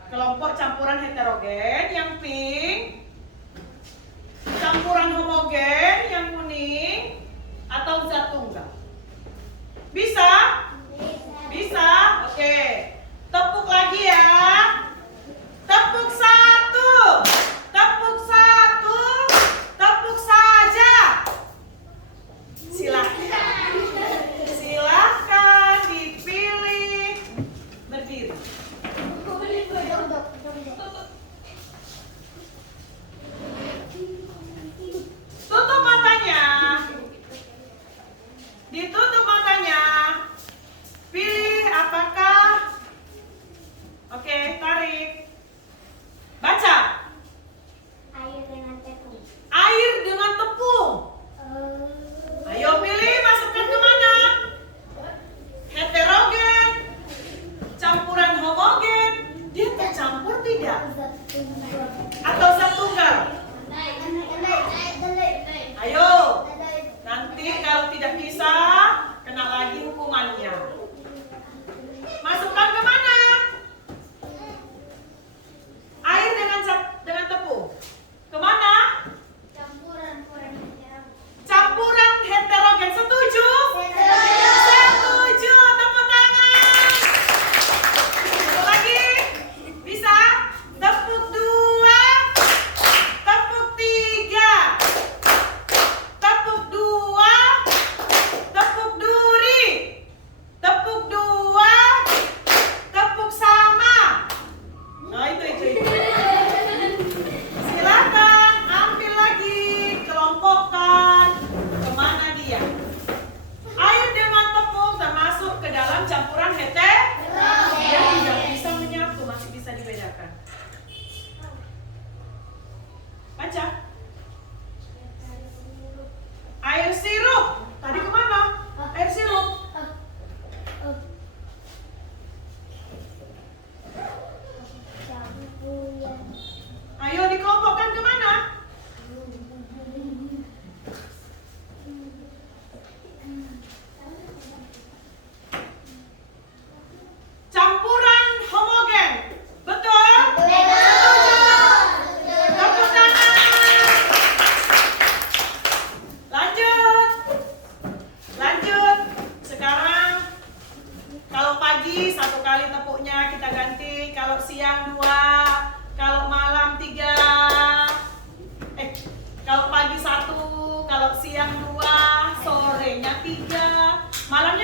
kelompok campuran heterogen yang pink, campuran homogen yang kuning, atau zat tunggal. Bisa? Bisa? Oke. Tepuk lagi ya. Tepuk 1. Tepuk 1. Tepuk saja. Silakan. Silakan dipilih berdiri. Tutup matanya. Ditutup matanya. Pilih apakah. Oke, tarik. Baca. Air dengan tepung. Air dengan tepung. Ayo pilih, masukkan ke mana? Heterogen, campuran homogen, dia tercampur tidak? Atau zat tunggal? Ayo, nanti kalau tidak bisa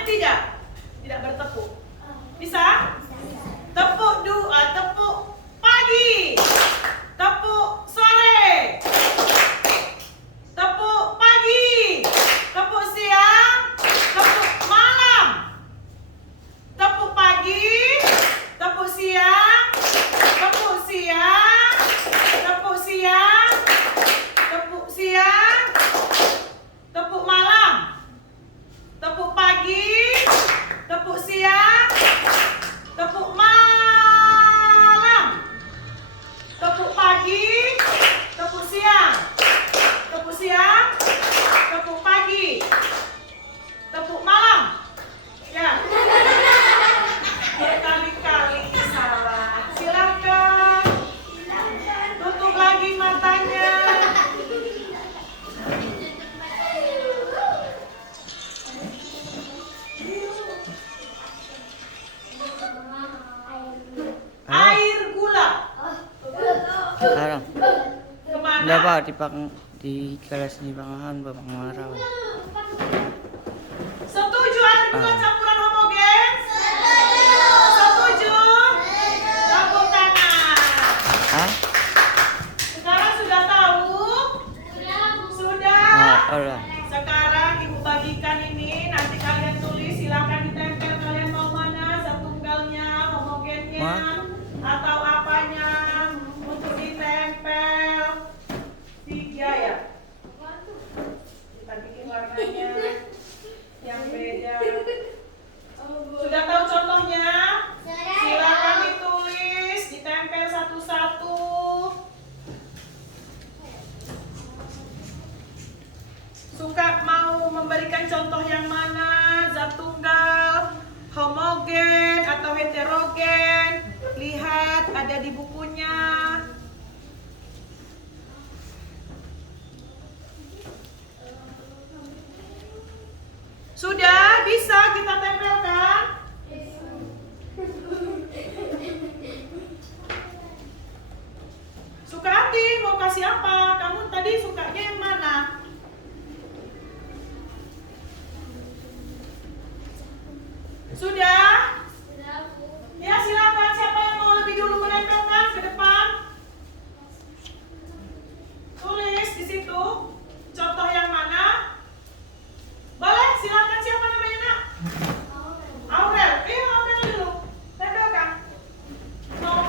tidak? Tidak bertepuk. Bisa? Tepuk pagi. Tepuk sore. Tepuk pagi. Tepuk siang. Tepuk malam. Tepuk pagi. Tepuk siang. Tepuk siang. Tepuk siang. Tepuk siang. Tepuk malam. Tepuk pagi. Tepuk siang. Tepuk malam. Tepuk pagi. Tepuk siang. Tepuk siang. Tepuk pagi. Tepuk malam. Ya. Berkali-kali salah. Silakan. Tutup lagi matanya. Air gula. Sekarang Kemana? enggak Pak di kelas ini Bang Bapak marah. Pak. Setuju air gula campuran homogen? Setuju? Tepuk tangan. Hah? Sekarang sudah tahu? Sudah. Udah. Sekarang Ibu bagikan ini, nanti kalian tulis, silakan ditempel kalian mau mana, zat tunggalnya, homogennya, atau apanya untuk ditempel. 3 ya. Kita bikin warnanya yang beda. Sudah tahu contohnya? Silakan ditulis, ditempel satu-satu. Suka mau memberikan contoh yang mana? Zat tunggal, homogen atau heterogen? Lihat ada di bukunya. Sudah bisa kita tempelkan? Suka hati mau kasih apa? Kamu tadi sukanya yang mana? Sudah? Ya silakan, siapa yang mau lebih dulu menempelkan ke depan? Tulis di situ. Contoh yang mana? Boleh, silakan, siapa namanya nak? Aurel. Aurel dulu. Tempelkan. Mau.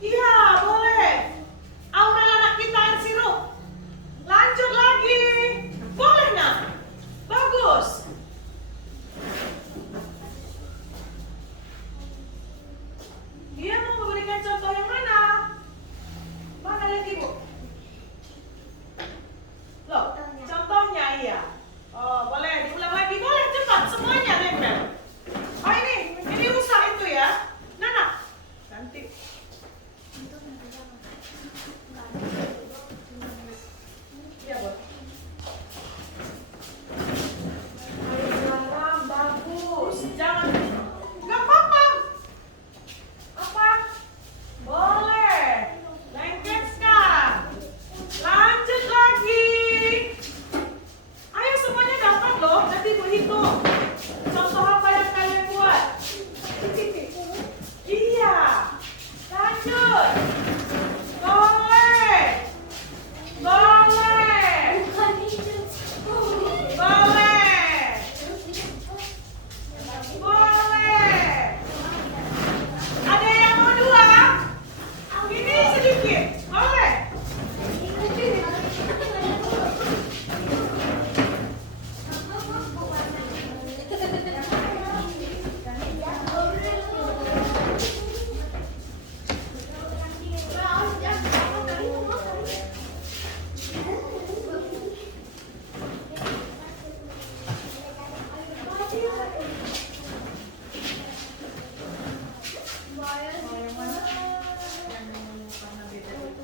Iya, boleh. Aurel anak kita air sirup. Lanjut lagi. Boleh nak? Bagus. Dia mau memberikan contoh yang mana? Mana lihat ibu? Loh, contohnya iya. Oh, boleh diulang lagi. Boleh, cepat semuanya nempel. Oh ini rusak itu ya. Nana, nanti. Iya, boleh. Garam bagus. Jangan. Enggak apa-apa. Apa? Boleh. Lengketkan. Lanjut lagi. Ayo semuanya dapat loh. Nanti ibu hitung. Contoh apa yang kalian buat? Iya. Lanjut. Boleh. Boleh. Boleh. Boleh. Ada yang mau 2? Ini sedikit. Boleh. Mau yang mana? Yang warna beda.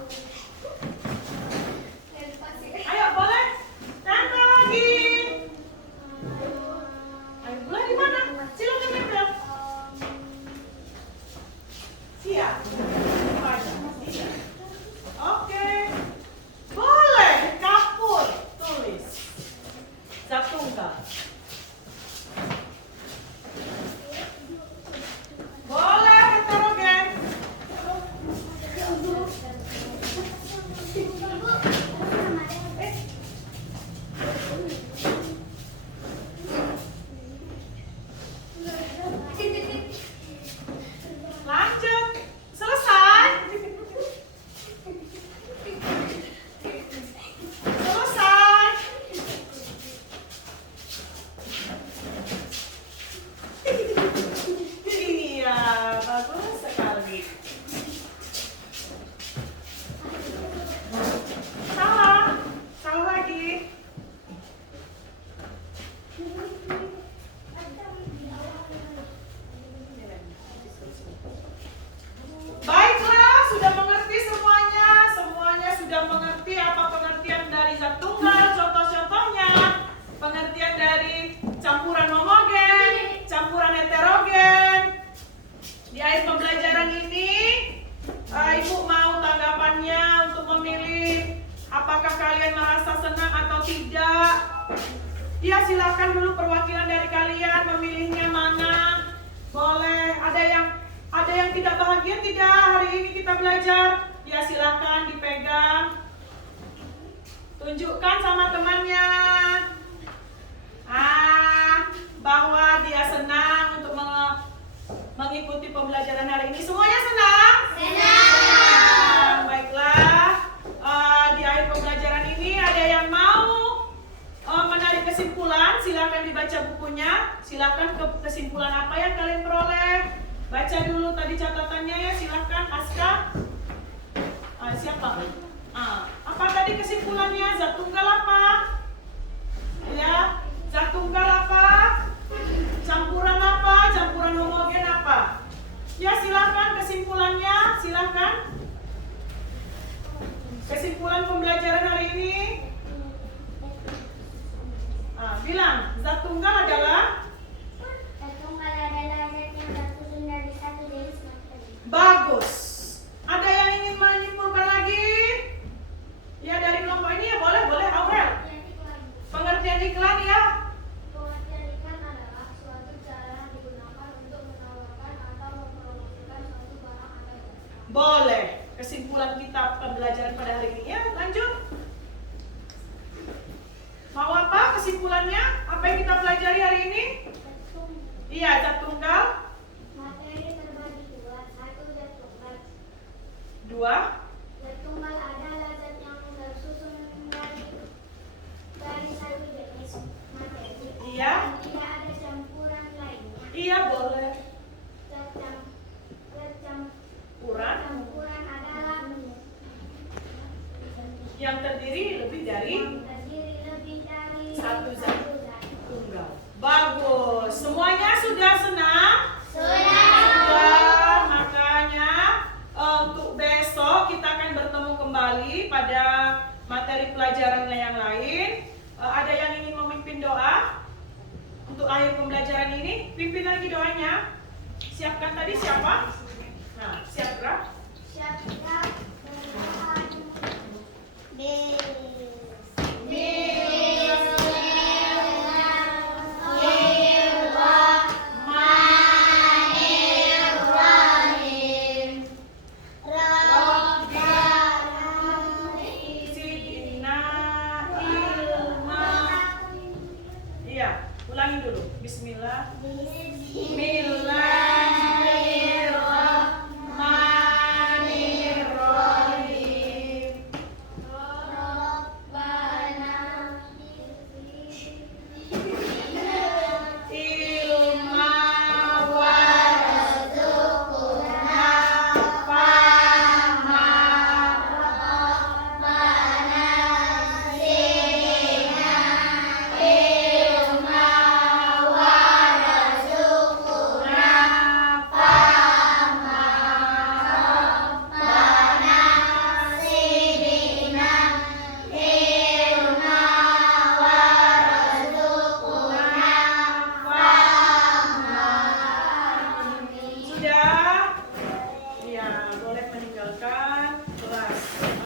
Apakah kalian merasa senang atau tidak? Ya, silakan dulu perwakilan dari kalian memilihnya mana. Boleh. Ada yang tidak bahagia tidak hari ini kita belajar? Ya, silakan dipegang. Tunjukkan sama temannya. Bahwa dia senang untuk mengikuti pembelajaran hari ini. Semuanya senang? Senang. Baiklah. Di akhir pembelajaran ini ada yang mau menarik kesimpulan? Silakan dibaca bukunya. Silakan kesimpulan apa yang kalian peroleh. Baca dulu tadi catatannya ya. Silakan Aska. Siapa? Apa tadi kesimpulannya? Zat tunggal apa? Ya, zat tunggal apa? Campuran apa? Campuran homogen apa? Ya, silakan kesimpulannya, silakan. Kesimpulan pembelajaran hari ini. Bilang, zat tunggal adalah? Zat tunggal adalah zat yang tersusun dari satu jenis materi. Bagus. Ada yang ingin menyimpulkan lagi? Ya, dari kelompok ini ya, boleh, Aurel. Pengertian iklan ya. Pengertian iklan adalah suatu cara digunakan untuk menawarkan atau mempromosikan suatu barang atau jasa. Boleh. Kesimpulan kita pembelajaran pada hari ini ya, lanjut. Mau apa kesimpulannya? Apa yang kita pelajari hari ini? Iya, zat tunggal. Materi terbagi dua. Satu zat tunggal. Dua. Zat tunggal adalah zat yang tersusun dari satu jenis materi. Iya. Dan tidak ada campuran lainnya. Iya, boleh. Zat Ukuran campuran adalah yang terdiri lebih dari satu zat tunggal. Bagus. Semuanya sudah senang? Sudah. Makanya untuk besok kita akan bertemu kembali pada materi pelajaran yang lain. Ada yang ingin memimpin doa untuk akhir pembelajaran ini? Pimpin lagi doanya. Siapkan tadi siapa? Nah, siap gerak. Siap.